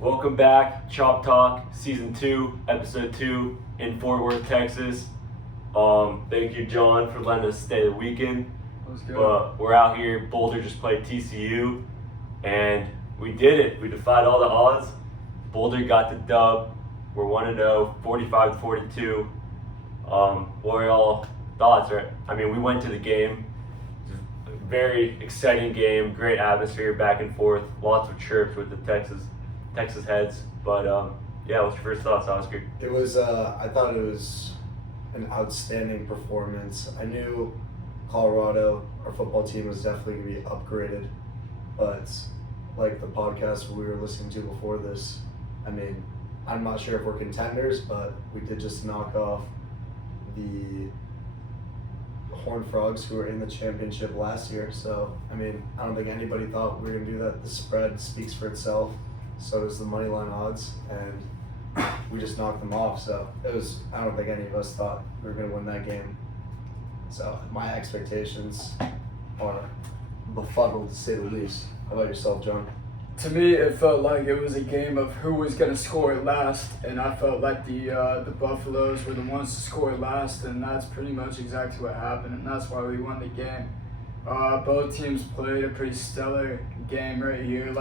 Welcome back, Chop Talk, Season 2, Episode 2 in Fort Worth, Texas. Thank you, John, for letting us stay the weekend. Let's go. But we're out here. Boulder just played TCU, and we did it. We defied all the odds. Boulder got the dub. We're 1-0, 45-42. What are y'all thoughts? Right? I mean, we went to the game. It was a very exciting game, great atmosphere, back and forth, lots of chirps with the Texas heads. But yeah, what's your first thoughts, Oscar? It was, I thought it was an outstanding performance. I knew Colorado, our football team, was definitely going to be upgraded. But like the podcast we were listening to before this, I mean, I'm not sure if we're contenders, but we did just knock off the Horned Frogs, who were in the championship last year. So, I mean, I don't think anybody thought we were going to do that. The spread speaks for itself. So does the money line odds, and we just knocked them off. So it was, I don't think any of us thought we were going to win that game. So my expectations are befuddled, to say the least. How about yourself, John? To me, it felt like it was a game of who was going to score last, and I felt like the Buffaloes were the ones to score last, and that's pretty much exactly what happened, and that's why we won the game. Both teams played a pretty stellar game right here.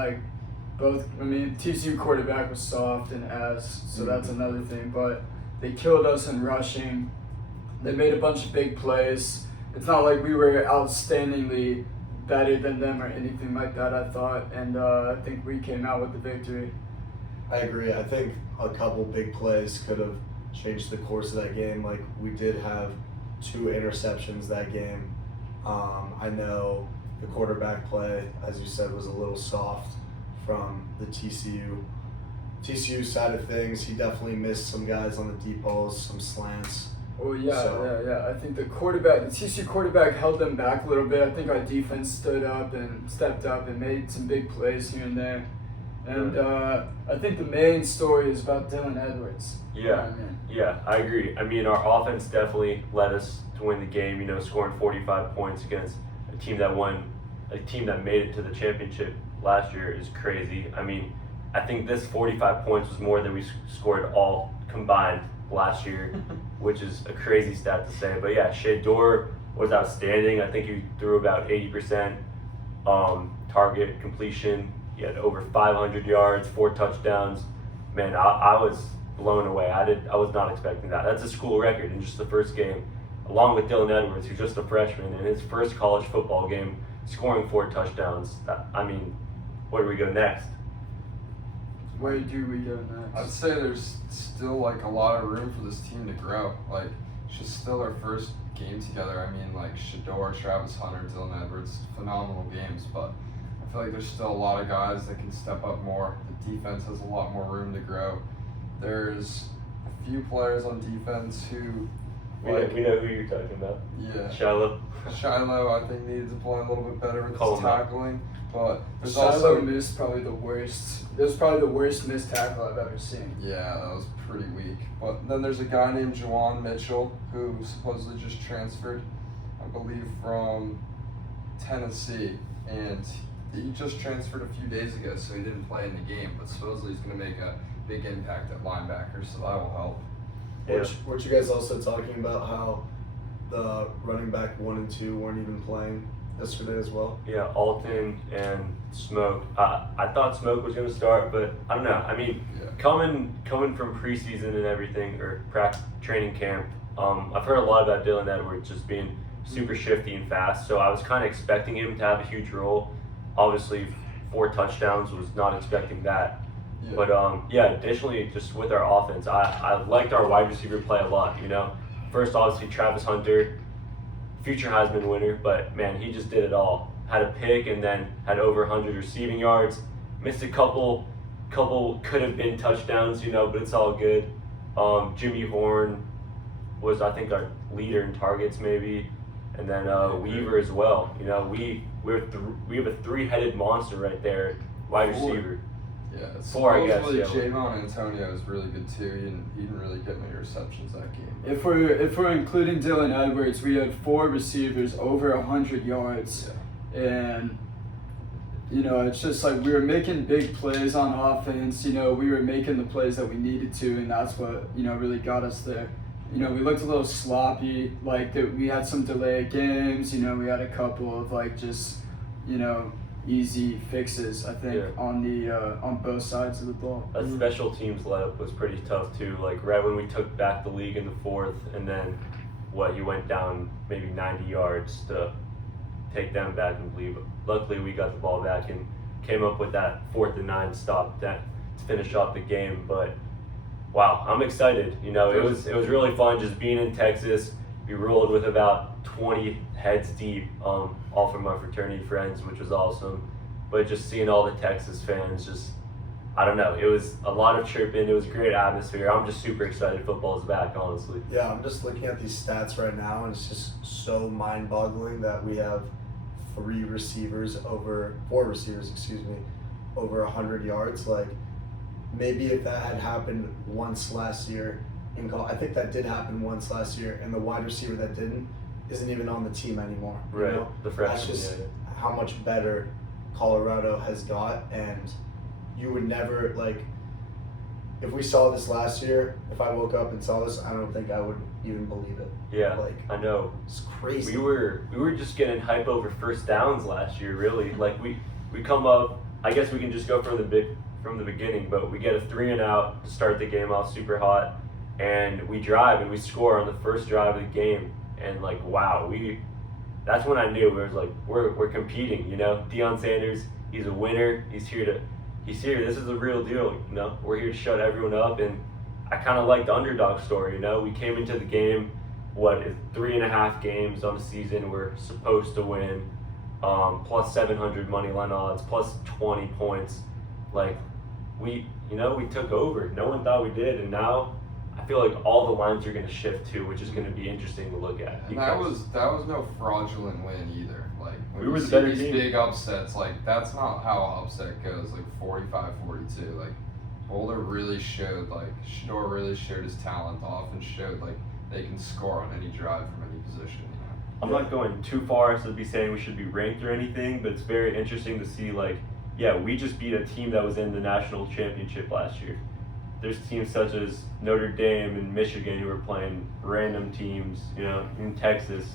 TCU quarterback was soft and so that's another thing, but they killed us in rushing. They made a bunch of big plays. It's not like we were outstandingly better than them or anything like that, I thought, and I think we came out with the victory. I agree. I think a couple big plays could have changed the course of that game. Like, we did have 2 interceptions that game. I know the quarterback play, as you said, was a little soft from the TCU side of things. He definitely missed some guys on the deep balls, some slants. Oh yeah. I think the TCU quarterback held them back a little bit. I think our defense stood up and stepped up and made some big plays here and there. And I think the main story is about Dylan Edwards. Yeah, I agree. I mean, our offense definitely led us to win the game. You know, scoring 45 points against a team that made it to the championship last year is crazy. I mean, I think this 45 points was more than we scored all combined last year, which is a crazy stat to say. But yeah, Shedeur was outstanding. I think he threw about 80% target completion. He had over 500 yards, 4 touchdowns. Man, I was blown away. I was not expecting that. That's a school record in just the first game, along with Dylan Edwards, who's just a freshman, in his first college football game, scoring 4 touchdowns. I mean, where do we go next? Where do we go next? I'd say there's still like a lot of room for this team to grow. Like, it's just still our first game together. I mean, like Shedeur, Travis Hunter, Dylan Edwards, phenomenal games, but I feel like there's still a lot of guys that can step up more. The defense has a lot more room to grow. There's a few players on defense who We know who you're talking about. Yeah. Shiloh, I think, needs to play a little bit better with his tackling. But there's Shiloh also missed probably the worst. It was probably the worst missed tackle I've ever seen. Yeah, that was pretty weak. But then there's a guy named Juwan Mitchell who supposedly just transferred, I believe, from Tennessee. And he just transferred a few days ago, so he didn't play in the game. But supposedly he's going to make a big impact at linebacker, so that will help. Yeah. Weren't you guys also talking about how the running back 1 and 2 weren't even playing yesterday as well? Yeah, Alton and Smoke. I thought Smoke was going to start, but I don't know. I mean, coming from preseason and everything, or training camp, I've heard a lot about Dylan Edwards just being super shifty and fast, so I was kind of expecting him to have a huge role. Obviously, 4 touchdowns, was not expecting that. Yeah. But additionally, just with our offense, I liked our wide receiver play a lot, you know. First, obviously, Travis Hunter, future Heisman winner, but man, he just did it all. Had a pick and then had over 100 receiving yards. Missed a couple could have been touchdowns, you know, but it's all good. Jimmy Horn was, I think, our leader in targets maybe, and then Weaver as well. You know, we have a 3-headed monster right there, wide receiver. Yeah, 4, I guess. supposedly Yeah. Javon Antonio is really good too. He didn't really get many receptions that game. If we're including Dylan Edwards, we had 4 receivers over 100 yards, and it's just like we were making big plays on offense. We were making the plays that we needed to, and that's what, really got us there. We looked a little sloppy, like we had some delayed games. We had a couple of like just, easy fixes, I think, on both sides of the ball. A special teams lineup was pretty tough too. Like right when we took back the league in the fourth, and then you went down maybe 90 yards to take them back and leave. Luckily, we got the ball back and came up with that 4th and 9 stop to finish off the game. But wow, I'm excited. It was really fun just being in Texas. We rolled with about 20 heads deep, all from our fraternity friends, which was awesome. But just seeing all the Texas fans, I don't know, it was a lot of chirping. It was a great atmosphere. I'm just super excited football's back, honestly. Yeah, I'm just looking at these stats right now, and it's just so mind-boggling that we have 4 receivers, over 100 yards. Like, maybe if that had happened once last year, I think that did happen once last year, and the wide receiver that didn't isn't even on the team anymore. Right, the freshman. That's just how much better Colorado has got, and you would never, like, if we saw this last year, if I woke up and saw this, I don't think I would even believe it. Yeah, like, I know. It's crazy. We were just getting hype over first downs last year, really. Like we come up, I guess we can just go from the beginning, but we get a 3 and out to start the game off super hot, and we drive and we score on the first drive of the game, and like, wow, that's when I knew it was like we're competing. Deion Sanders, he's a winner. He's here. This is the real deal. We're here to shut everyone up, and I kind of like the underdog story. We came into the game, 3.5 games on the season we're supposed to win, plus 700 money line odds, plus 20 points. Like, we took over. No one thought we did, and now I feel like all the lines are going to shift too, which is going to be interesting to look at. And that was no fraudulent win either. Like, when we were you the see better these team. big upsets, like, that's not how upset goes. Like 45-42. Like, Boulder really showed, like, Shador really showed his talent off and showed, like, they can score on any drive from any position. I'm not going too far as to be saying we should be ranked or anything, but it's very interesting to see, like, we just beat a team that was in the national championship last year. There's teams such as Notre Dame and Michigan who are playing random teams, in Texas.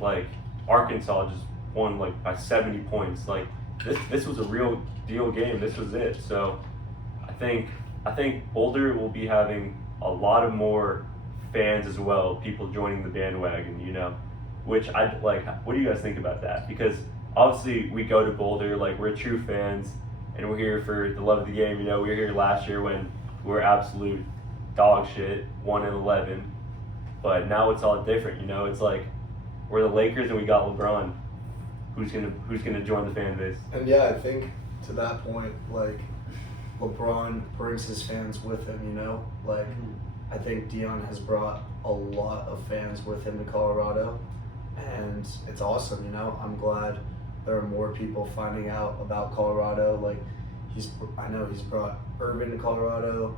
Like, Arkansas just won, like, by 70 points. Like, this was a real deal game. This was it. So I think Boulder will be having a lot of more fans as well, people joining the bandwagon, which I like. What do you guys think about that? Because obviously we go to Boulder, like, we're true fans, and we're here for the love of the game. We were here last year when we were absolute dog shit, 1-11, but now it's all different. It's like we're the Lakers and we got LeBron. Who's gonna join the fan base? And yeah, I think to that point, like, LeBron brings his fans with him. Like, I think Deion has brought a lot of fans with him to Colorado, and it's awesome. I'm glad there are more people finding out about Colorado. Like, I know he's brought Urban to Colorado,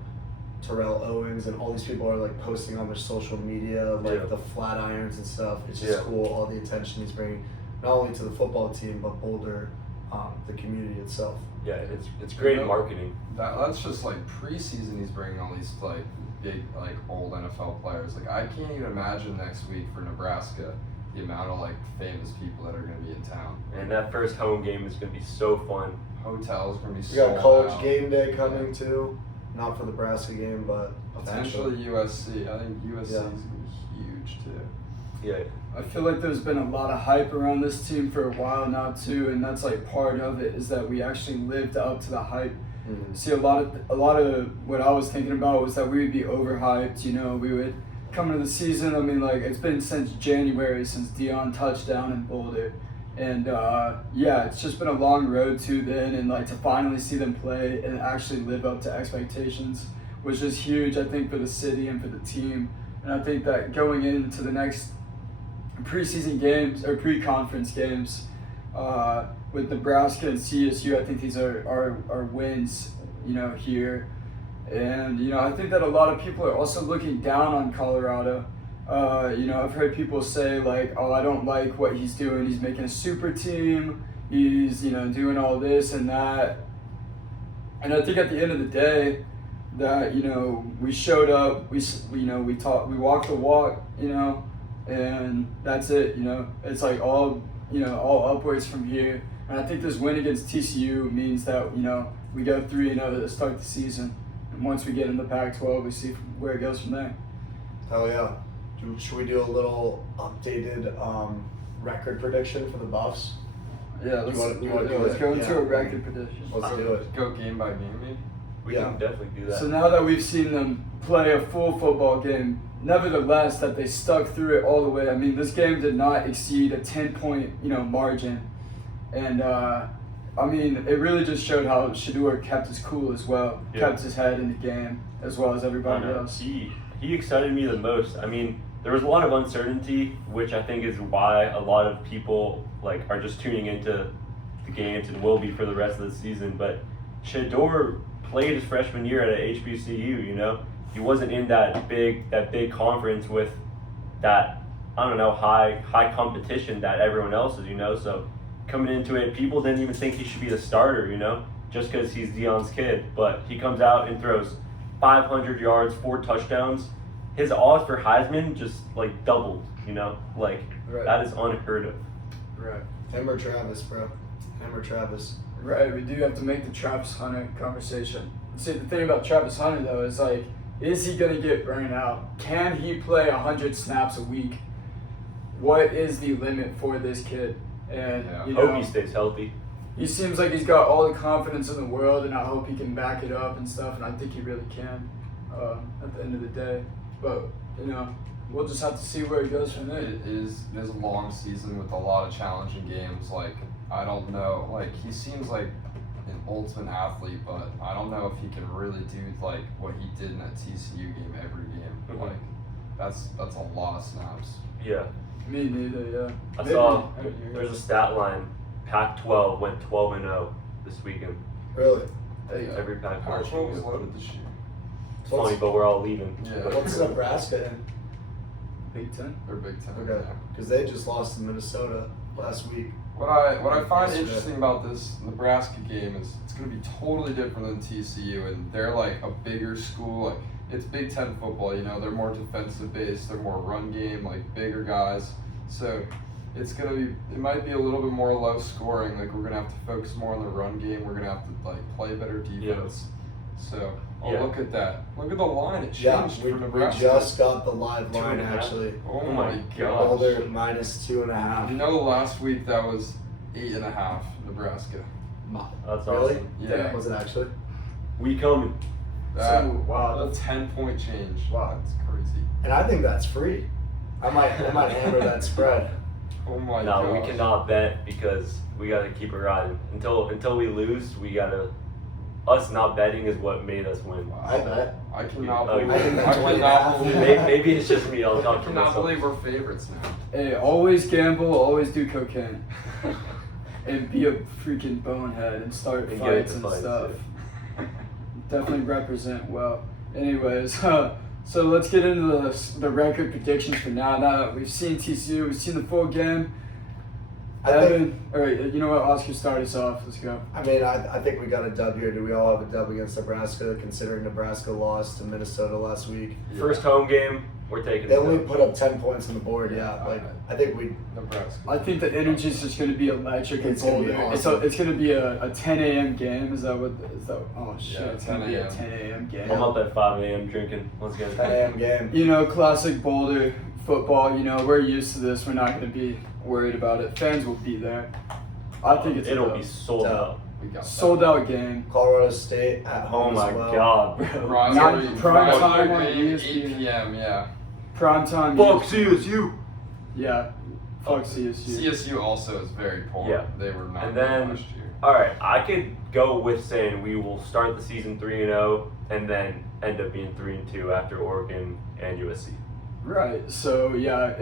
Terrell Owens, and all these people are, like, posting on their social media, like, the flat irons and stuff. It's just cool, all the attention he's bringing, not only to the football team, but Boulder, the community itself. Yeah, it's great marketing. That's just, like, preseason he's bringing all these, like, big, like, old NFL players. Like, I can't even imagine next week for Nebraska the amount of, like, famous people that are going to be in town. And that first home game is going to be so fun. Hotel's going to be We sold got college out. game day coming too, not for the Nebraska game, but Potentially USC. I think USC is Yeah. going to be huge too. Yeah. I feel like there's been a lot of hype around this team for a while now too, and that's like part of it is that we actually lived up to the hype. See, a lot of what I was thinking about was that we would be overhyped. We would come into the season. I mean, like, it's been since January since Deion touched down in Boulder, and it's just been a long road to then, and like to finally see them play and actually live up to expectations was just huge. I think for the city and for the team, and I think that going into the next preseason games or pre-conference games with Nebraska and CSU, I think these are wins, here. And, I think that a lot of people are also looking down on Colorado. I've heard people say, like, oh, I don't like what he's doing. He's making a super team. he's doing all this and that. And I think at the end of the day, that we showed up, we taught, we walked the walk, and that's it. It's like all upwards from here. And I think this win against TCU means that we go 3-0 to start the season, and once we get in the Pac-12, we see where it goes from there. Oh yeah. Should we do a little updated record prediction for the Buffs? Yeah, let's go into a record prediction. Let's do it. Go game by game, maybe. We can definitely do that. So now that we've seen them play a full football game, nevertheless, that they stuck through it all the way. I mean, this game did not exceed a 10-point, margin, and it really just showed how Shador kept his cool as well, kept his head in the game as well as everybody else. He excited me the most. I mean, there was a lot of uncertainty, which I think is why a lot of people are just tuning into the games and will be for the rest of the season. But Shador played his freshman year at a HBCU. He wasn't in that big conference with that high competition that everyone else is. So coming into it, people didn't even think he should be the starter, just because he's Deion's kid. But he comes out and throws 500 yards, 4 touchdowns. His odds for Heisman just doubled, Right. That is unheard of. Right. Him or Travis, bro. Him or Travis. Right, we do have to make the Travis Hunter conversation. See, the thing about Travis Hunter though is is he gonna get burned out? Can he play 100 snaps a week? What is the limit for this kid? And Hope he stays healthy. He seems like he's got all the confidence in the world, and I hope he can back it up and stuff. And I think he really can at the end of the day. But we'll just have to see where it goes from there. It is a long season with a lot of challenging games. I don't know. He seems like an ultimate athlete, but I don't know if he can really do what he did in that TCU game every game. Mm-hmm. That's a lot of snaps. Yeah. Me neither. Yeah. I saw there's a stat line. Pac-12 went 12-0 this weekend. Really? Every Pac-12 Pac-12 was team. loaded this year. It's funny, but we're all leaving. Yeah. What's Nebraska in? Big Ten. They're Big Ten. Okay. Because they just lost to Minnesota last week. What I find Yesterday. interesting about this Nebraska game is it's going to be totally different than TCU, and they're a bigger school. It's Big Ten football, they're more defensive based, they're more run game, bigger guys. So it might be a little bit more low scoring. We're going to have to focus more on the run game. We're going to have to play better defense. So look at that. Look at the line. It changed for Nebraska. We just got the live line actually. Oh my gosh. Boulder -2.5. Last week that was 8.5 Nebraska. That's Really? awesome. Yeah. Was it actually? We coming. That wow, whole 10-point change. Wow. That's crazy. And I think that's free. I might hammer that spread. Oh my No, gosh. we cannot bet because we got to keep it riding. Until we lose, we got to. Us not betting is what made us win. Wow. I bet. I cannot I believe. think I cannot believe. Maybe it's just me. I'll talk I to cannot myself. believe we're favorites now. Hey, always gamble, always do cocaine, and be a freaking bonehead and start And get into fights and fights, stuff. Definitely represent well. Anyways, so let's get into the record predictions for now. Now that we've seen TCU, we've seen the full game. All right, you know what? Oscar, start us off. Let's go. I think we got a dub here. Do we all have a dub against Nebraska, considering Nebraska lost to Minnesota last week? First home game, we're taking. They the only dub. put up 10 points on the board. Yeah, I think we. Nebraska. I think the energy is just going to be electric in It's gonna be Boulder. awesome. It's going to be a 10 a.m. game. Is that? Oh shit! Yeah, it's going to be a 10 10 a.m. game. I'm up at 5 a.m. drinking. Let's go. 10 a.m. game. Classic Boulder football. We're used to this. We're not going to be worried about it. Fans will be there. I think It'll be sold Dub. out. We got that. sold out game. Colorado State at Oh home my as well. God, bro. Rivalry, Prime time on game, ESPN. 8 p.m. Yeah. Prime time. Fuck CSU. Yeah. Fuck CSU. CSU also is very poor. Yeah. They were not And good then- last year. All right, I could go with saying we will start the season 3-0 and then end up being 3-2 after Oregon and USC. Right. So yeah,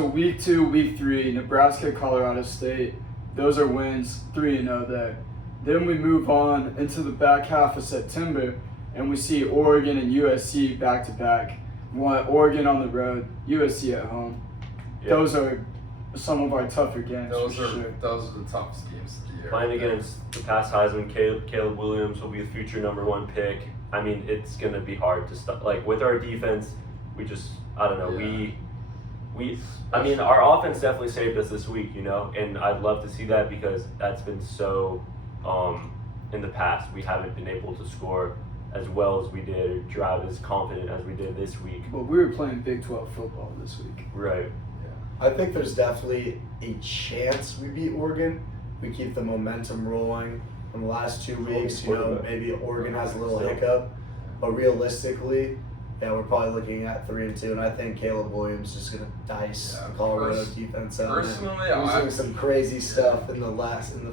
week 2, week 3, Nebraska, Colorado State, those are wins, 3-0 there. Then we move on into the back half of September, and we see Oregon and USC back to back. One Oregon on the road, USC at home. Yeah. Those are some of our tougher games Those for are sure. the toughest games of the year. Playing against the past Heisman, Caleb Williams will be a future #1 pick. I mean, it's gonna be hard to stop. Like with our defense, we just I don't know. Yeah. I mean, our offense definitely saved us this week, you know, and I'd love to see that because that's been so. In the past, we haven't been able to score as well as we did or drive as confident as we did this week. But we were playing Big 12 football this week. Right. I think there's definitely a chance we beat Oregon. We keep the momentum rolling in the last 2 weeks. You know, maybe Oregon has a little hiccup, but realistically, yeah, we're probably looking at 3-2, and I think Caleb Williams is going to dice the Colorado defense out. Personally, He was doing some crazy stuff in the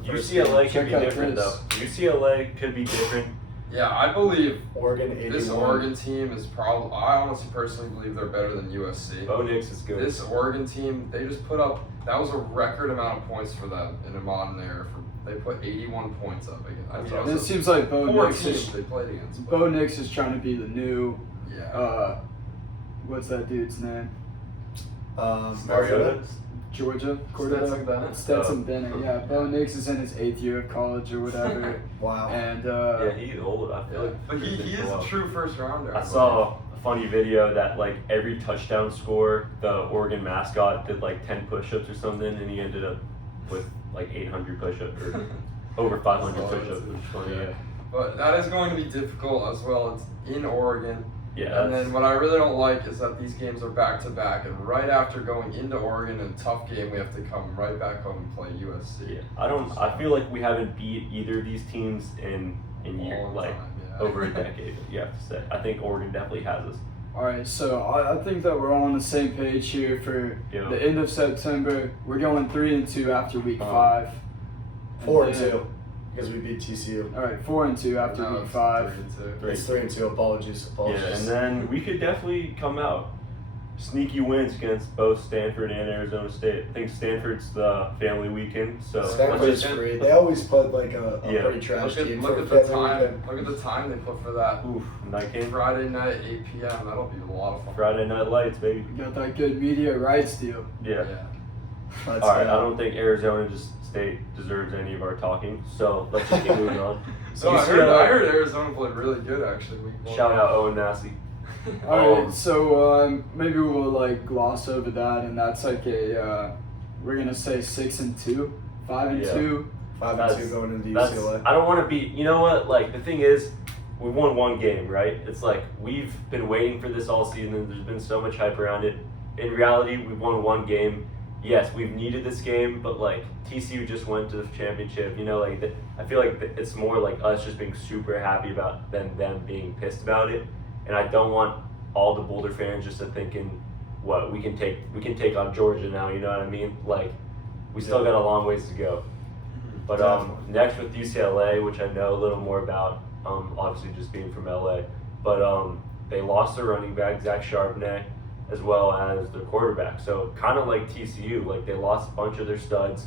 first UCLA game. could be Check out different this. though. UCLA could be different. Yeah, I believe Oregon 81. this Oregon team is probably. I honestly personally believe they're better than USC. Bo Nix is good. This Oregon team, they just put up. That was a record amount of points for them in a modern era. They put 81 points up again. I mean, And it seems like Bo four Nix teams is they played against. Bo Nix is trying to be the new Yeah. what's that dude's name? Mariota. Georgia quarterback. Stetson Bennett? Stetson Bennett. Yeah, Bo Nix is in his 8th year of college or whatever. Wow. And Yeah, he's old. I feel like. But he he's is been a true first rounder. I saw a funny video that like every touchdown score, the Oregon mascot did like 10 push-ups or something, and he ended up with like 800 push-ups or over 500 push-ups, which is funny. Yeah. But that is going to be difficult as well. It's in Oregon. Yeah. And then what I really don't like is that these games are back to back, and right after going into Oregon in a tough game, we have to come right back home and play USC. Yeah. I feel like we haven't beat either of these teams in years, Long like time, yeah. over a decade. You have to say. I think Oregon definitely has us. all right, so I think that we're all on the same page here for Yeah. the end of September. We're going 3-2 after week 5. 4-2 because we beat TCU. All right, 4-2 after No, week it's 5. 3-2. It's 3-2. Apologies. Yeah, and then we could definitely come out sneaky wins against both Stanford and Arizona State. I think Stanford's the family weekend, so Stanford's let's great. They always put like a Yeah. pretty trash team Look for at the family time. weekend. Look at the time they put for that. oof, night game, Friday night, 8 p.m. That'll be a lot of fun. Friday Night Lights, baby. We got that good media rights deal. Yeah. Let's All right, go. I don't think Arizona State deserves any of our talking, so let's just keep moving on. So I heard Arizona played really good actually. Week 1. Shout out Owen Massey. All right, so maybe we'll like gloss over that, and that's like a we're gonna say 6-2, 5-2. 5-2 going into That's, UCLA. I don't want to be. You know what? Like the thing is, we won one game, right? It's like we've been waiting for this all season. There's been so much hype around it. In reality, we won one game. Yes, we've needed this game, but like TCU just went to the championship. You know, like I feel like it's more like us just being super happy about than them being pissed about it. And I don't want all the Boulder fans just to thinking, what we can take on Georgia now. You know what I mean? Like we still got a long ways to go. But next with UCLA, which I know a little more about, obviously just being from LA, but they lost their running back Zach Charbonnet as well as their quarterback. So kind of like TCU, like they lost a bunch of their studs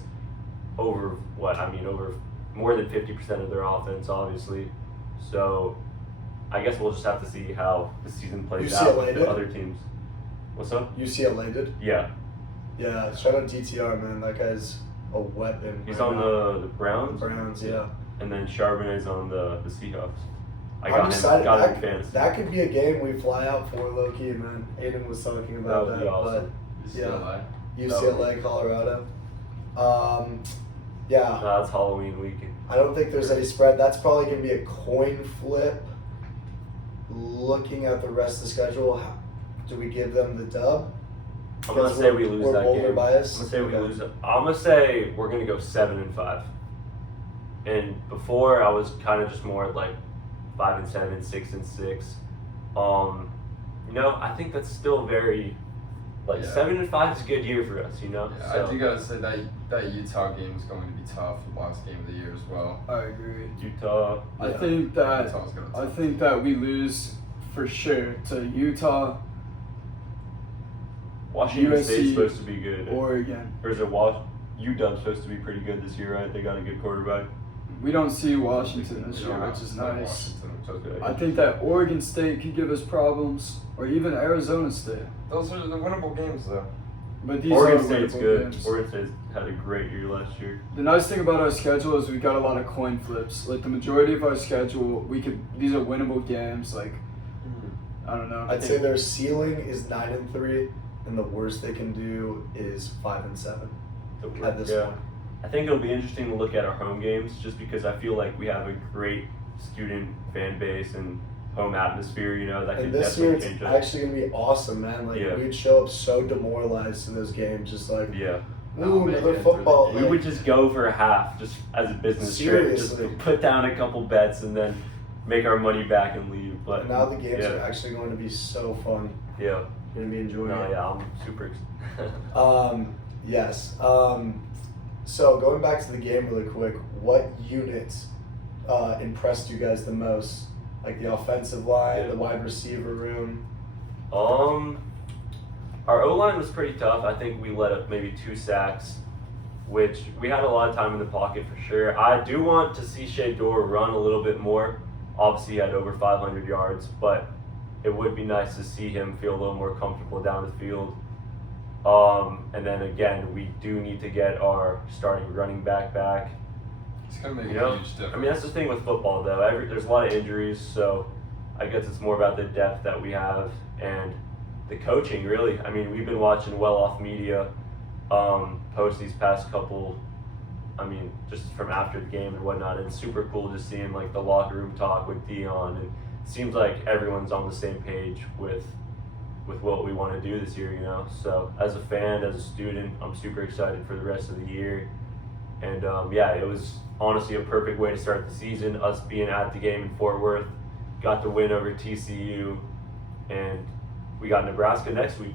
over over more than 50% of their offense, obviously. So I guess we'll just have to see how the season plays out with the other teams. What's up? UCLA did. Yeah. Yeah, shout out DTR, man. That guy's a weapon. He's right on now. the Browns. Browns, yeah. And then Charbonnet's on the Seahawks. I'm excited. Got him in fantasy. That could be a game we fly out for, low key, man. Aiden was talking about That would be awesome. UCLA. but UCLA, Colorado. Yeah, No, it's Halloween weekend. I don't think there's any spread. That's probably gonna be a coin flip. Looking at the rest of the schedule, do we give them the dub? I'm gonna say we lose we're that Boulder game. biased? I'm gonna say we Okay. lose it. I'm gonna say we're gonna go 7-5. And before I was kind of just more like 5-7, 6-6. You know, I think that's still very like 7-5 is a good year for us. You know. Yeah, So, I do gotta say that Utah game is going to be tough. The last game of the year as well. I agree. Utah. I Yeah. think that Utah's gonna I think that we lose for sure to Utah, Washington USC, State's supposed to be good. Oregon. Or is it UW's supposed to be pretty good this year, right? They got a good quarterback. We don't see Washington this We year, don't which have is to play nice. Washington. So it's good. I think that Oregon State could give us problems, or even Arizona State. Those are the winnable games though. But these Oregon are State's winnable good. games. Oregon State had a great year last year. The nice thing about our schedule is we got a lot of coin flips. Like the majority of our schedule, these are winnable games. Like I don't know. I'd say their ceiling is 9-3, and the worst they can do is 5-7 at this point. I think it'll be interesting to look at our home games, just because I feel like we have a great student fan base and home atmosphere. You know, that And could this year definitely it's change us. actually gonna be awesome, man. Like Yeah. we'd show up so demoralized to those games, just like, Yeah. ooh, man, another it's football. really- We would just go for a half, just as a business trip, just Seriously. put down a couple bets and then make our money back and leave. But And now the games yeah, are actually going to be so fun. yeah, You're gonna be enjoying no, it. yeah, I'm super excited. Yes. So going back to the game really quick, what units impressed you guys the most? Like the offensive line, Yeah. the wide receiver room. Our O-line was pretty tough. I think we let up maybe 2 sacks, which we had a lot of time in the pocket for sure. I do want to see Shador run a little bit more. Obviously, he had over 500 yards, but it would be nice to see him feel a little more comfortable down the field. And then again, we do need to get our starting running back. It's gonna make You a know, huge difference. I mean, that's the thing with football, though. There's a lot of injuries, so I guess it's more about the depth that we have and the coaching, really. I mean, we've been watching Well-Off Media post these past couple, just from after the game and whatnot, and it's super cool just seeing, like, the locker room talk with Dion, and it seems like everyone's on the same page with what we want to do this year, you know? So, as a fan, as a student, I'm super excited for the rest of the year. And it was honestly a perfect way to start the season. Us being at the game in Fort Worth, got the win over TCU, and we got Nebraska next week.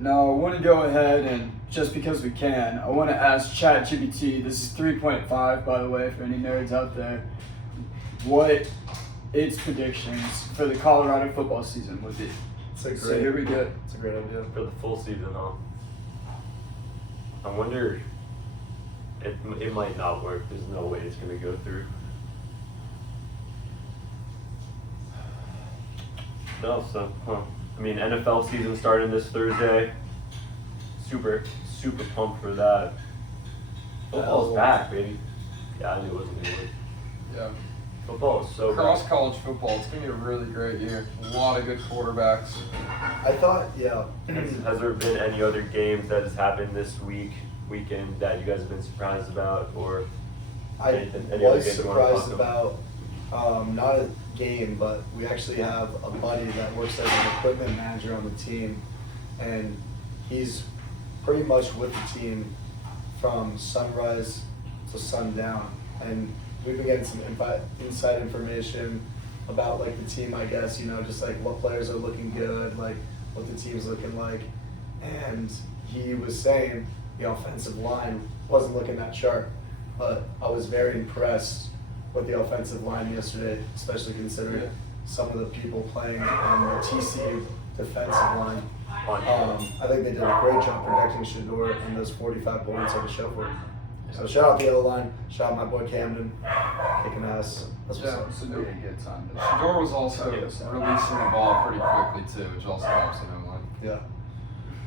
Now I want to go ahead and just because we can, I want to ask ChatGPT. This is 3.5, by the way, for any nerds out there. What its predictions for the Colorado football season would be. So here we go. It's a great idea. For the full season, huh? I wonder. It might not work. There's no way it's gonna go through. No, so I mean, NFL season starting this Thursday. Super pumped for that. Football's back, baby. Yeah, I knew it wasn't gonna work. Yeah. Football is so Across back. college football, it's gonna be a really great year. A lot of good quarterbacks. I thought, yeah. Has there been any other games that has happened this weekend that you guys have been surprised about, or I any other was games you wanna talk surprised about, not a game, but we actually have a buddy that works as an equipment manager on the team, and he's pretty much with the team from sunrise to sundown. And we've been getting some inside information about like the team, I guess, you know, just like what players are looking good, like what the team's looking like. And he was saying the offensive line wasn't looking that sharp, but I was very impressed with the offensive line yesterday, especially considering some of the people playing on the TCU defensive line. I think they did a great job protecting Shador, and those 45 points are to show for it. So shout out the yellow line, shout out my boy Camden, kicking ass. That's what's up. This would be a good time. Shador was also releasing the ball pretty quickly too, which also helps in O-line. Yeah.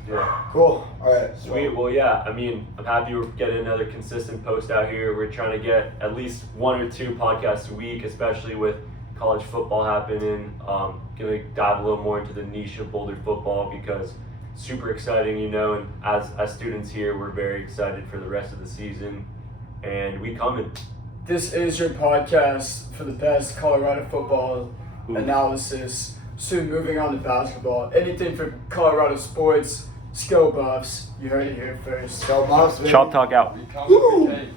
Yeah. Cool. All right. Sweet. Well, yeah. I mean, I'm happy we're getting another consistent post out here. We're trying to get at least 1 or 2 podcasts a week, especially with college football happening. Gonna dive a little more into the niche of Boulder football because super exciting, you know. And as students here, we're very excited for the rest of the season, and we coming. This is your podcast for the best Colorado football analysis. Soon moving on to basketball. Anything for Colorado sports, skill buffs. You heard it here first. So, Moms, Chop Talk out. Become a